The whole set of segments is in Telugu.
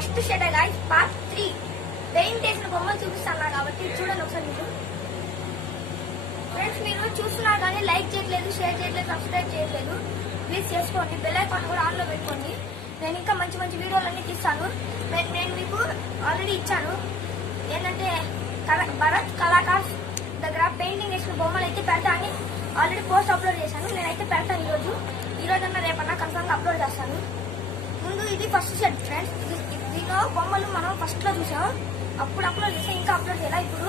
First shed guys part 3 paint వేసిన బొమ్మలు చూపిస్తాను కాబట్టి చూడండి ఒకసారి మీరు. ఫ్రెండ్స్ మీరు చూస్తున్నారు కానీ లైక్ చేయట్లేదు, షేర్ చేయట్లేదు, సబ్స్క్రైబ్ చేయట్లేదు. ప్లీజ్ చేసుకోండి, బెల్ ఐకాన్ కూడా ఆన్లో పెట్టుకోండి. నేను ఇంకా మంచి మంచి వీడియోలన్నీ తీస్తాను. నేను మీకు ఆల్రెడీ ఇచ్చాను ఏంటంటే భరత్ కళాకార్స్ దగ్గర పెయింటింగ్ వేసిన బొమ్మలు అయితే పెడతా అని ఆల్రెడీ పోస్ట్ అప్లోడ్ చేశాను. నేనైతే పెడతాను ఈరోజన్నా రేపన్నా కన్ఫర్మ్గా అప్లోడ్ చేస్తాను. ముందు ఇది ఫస్ట్ షెడ్ ఫ్రెండ్స్. దీనిలో బొమ్మలు మనం ఫస్ట్ లో చూసాం, అప్పుడు అప్లోడ్ చేసాం, ఇంకా అప్లోడ్ చేయాలి. ఇప్పుడు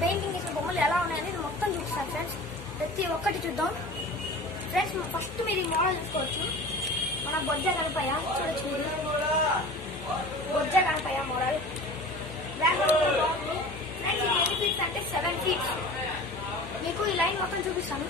పెయింటింగ్ చేసిన బొమ్మలు ఎలా ఉన్నాయనేది మొత్తం చూపిస్తాను ఫ్రెండ్స్. ప్రతి ఒక్కటి చూద్దాం ఫ్రెండ్స్. ఫస్ట్ మీరు ఈ మోడల్ చూసుకోవచ్చు, మన బొజ్జ గణపయ్య చూడొచ్చు మీరు. బొజ్జ గణపయ్య మోడల్ బ్యాక్గ్రౌండ్ బాగుంది ఫ్రెండ్స్. ఇది ఎన్ని ఫీట్స్ అంటే 7 feet. మీకు ఈ లైన్ మొత్తం చూపిస్తాను.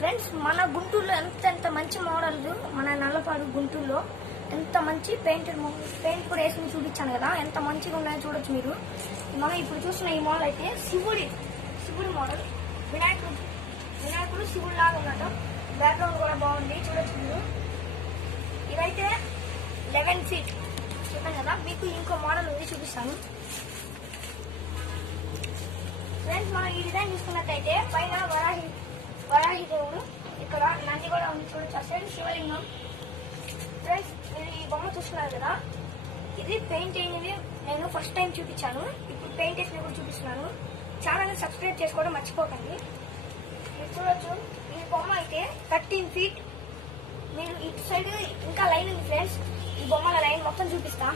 ఫ్రెండ్స్ మన గుంటూరులో ఎంత మంచి మోడల్, మన నల్లపాడు గుంటూరులో ఎంత మంచి పెయింట్ కూడా వేసుకుని చూపించాను కదా, ఎంత మంచిగా ఉన్నాయో చూడొచ్చు మీరు. మనం ఇప్పుడు చూస్తున్న ఈ మోడల్ అయితే శివుడి మోడల్. వినాయకుడు శివుడు లాగా ఉన్నాడు. బ్యాక్గ్రౌండ్ కూడా బాగుంది చూడొచ్చు మీరు. ఇదైతే 11 feet చెప్పాను కదా. మీకు ఇంకో మోడల్ ఉంది, చూపిస్తాను ఫ్రెండ్స్. మనం ఈ డిజైన్ చూసుకున్నట్టయితే పైన వరాహి దేవుడు, ఇక్కడ నంది కూడా ఉంది చూడొచ్చు. అసలు శివలింగం ఫ్రెండ్స్. మీరు ఈ బొమ్మ చూస్తున్నారు కదా, ఇది పెయింట్ అయినది నేను ఫస్ట్ టైం చూపించాను. ఇప్పుడు పెయింట్ వేసినవి కూడా చూపిస్తున్నాను. ఛానల్ని సబ్స్క్రైబ్ చేసుకోవడం మర్చిపోకండి. మీరు చూడొచ్చు ఈ బొమ్మ అయితే 13 feet. మీరు ఇటు సైడ్ ఇంకా లైన్ ఉంది ఫ్రెండ్స్. ఈ బొమ్మల లైన్ మొత్తం చూపిస్తా.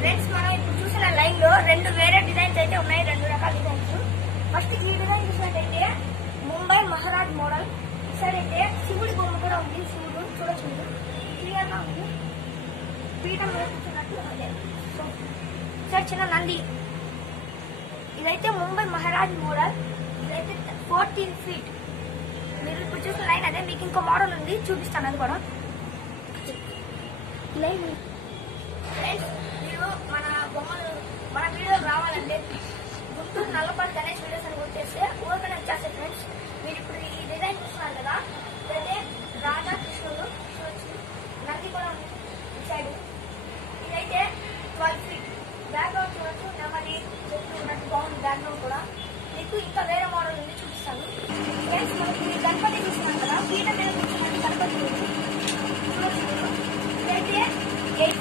ఫ్రెండ్స్ మనం ఇప్పుడు చూసిన లైన్ లో రెండు వేరే డిజైన్స్ అయితే ఉన్నాయి, రెండు రకాల డిజైన్స్. ఫస్ట్ ఈ డిజైన్ చూసినట్టయితే ముంబై మహారాజ్ మోడల్. సైడ్ అయితే శివుడి బొమ్మ కూడా ఉంది. శివుడు చూడొచ్చు, క్లియర్ గా ఉంది. పీఠం మీద కూర్చున్నట్టు అదే. సో సార్ చిన్న నంది. ఇదైతే ముంబై మహారాజ్ మోడల్. ఇదైతే 14 feet. మీరు ఇప్పుడు చూసిన లైన్ అదే. మీకు ఇంకో మోడల్ ఉంది, చూపిస్తాను అది కూడా. లైన్ మీరు మన బొమ్మలు మన వీడియోలు రావాలంటే గుంటూరు నల్లపాటి గణేష్ వీడియోస్ అని కొట్టేస్తే ఊరికనే వచ్చేస్తాయి ఫ్రెండ్స్. మీరు ఇప్పుడు ఈ డిజైన్ చూస్తున్నారు కదా, ఇదైతే రాధాకృష్ణుడు చూడొచ్చు, నంది కూడా ఉంది సైడ్. ఇదైతే 12 feet. బ్యాక్గ్రౌండ్ చూడొచ్చు, నెమ్మది చెట్లు ఉన్నట్టు బాగుంది బ్యాక్గ్రౌండ్ కూడా. మీకు ఇంకా వేరే మోడల్ ఉంది, చూపిస్తాను ఫ్రెండ్స్. మనకి గణపతి చూస్తున్నాం కదా, పీట మీద కూర్చున్నట్టు గణపతి ఉంది చూడొచ్చు. ఇదైతే 8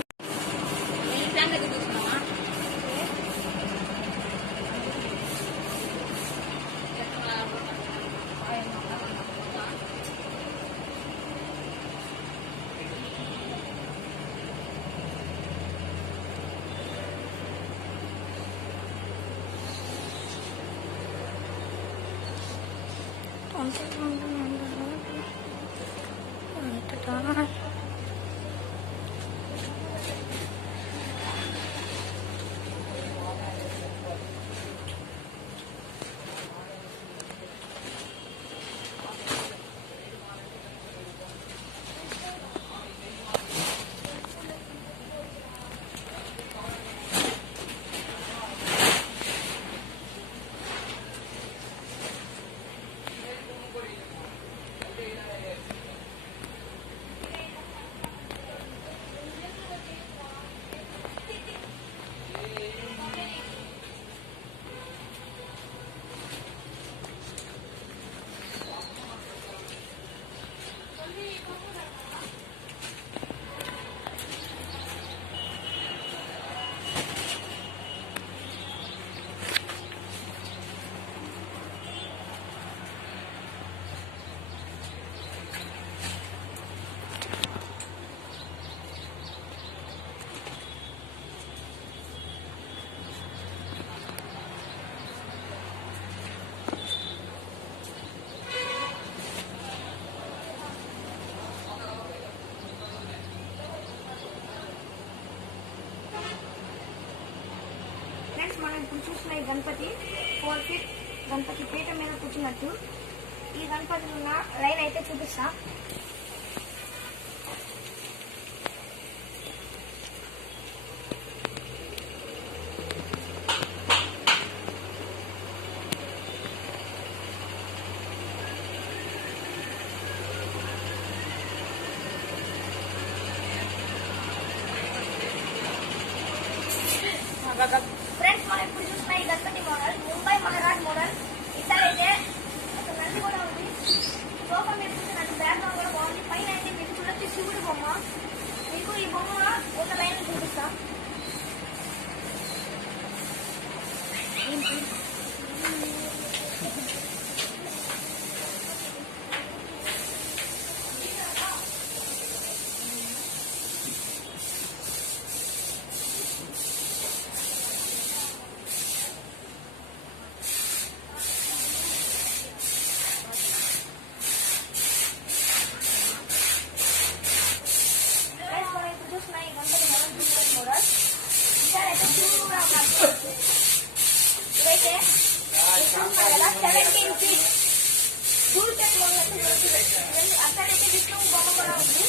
మనం ఇప్పుడు చూసిన ఈ గణపతి 4 feet గణపతి పీఠ మీద కూర్చున్నట్టు. ఈ గణపతి ఉన్న లైన్ అయితే చూపిస్తా. ఫ్రెండ్స్ మనం ఇప్పుడు చూసిన ఈ గణపతి మోడల్ ముంబై మహారాజ్ మోడల్. ఇసారైతే ఒక నంది కూడా ఉంది, సోఫా మీద కూర్చున్నట్టు. బ్యాక్గ్రౌండ్ కూడా బాగుంది. పైన అయితే మీకు చూడొచ్చు శివుడి బొమ్మ. మీకు ఈ బొమ్మ ఒక లైన్ చూపిస్తా. ఇదైతే 17 feet. అక్కడైతే విష్ణువు బొమ్మ కూడా ఉంది.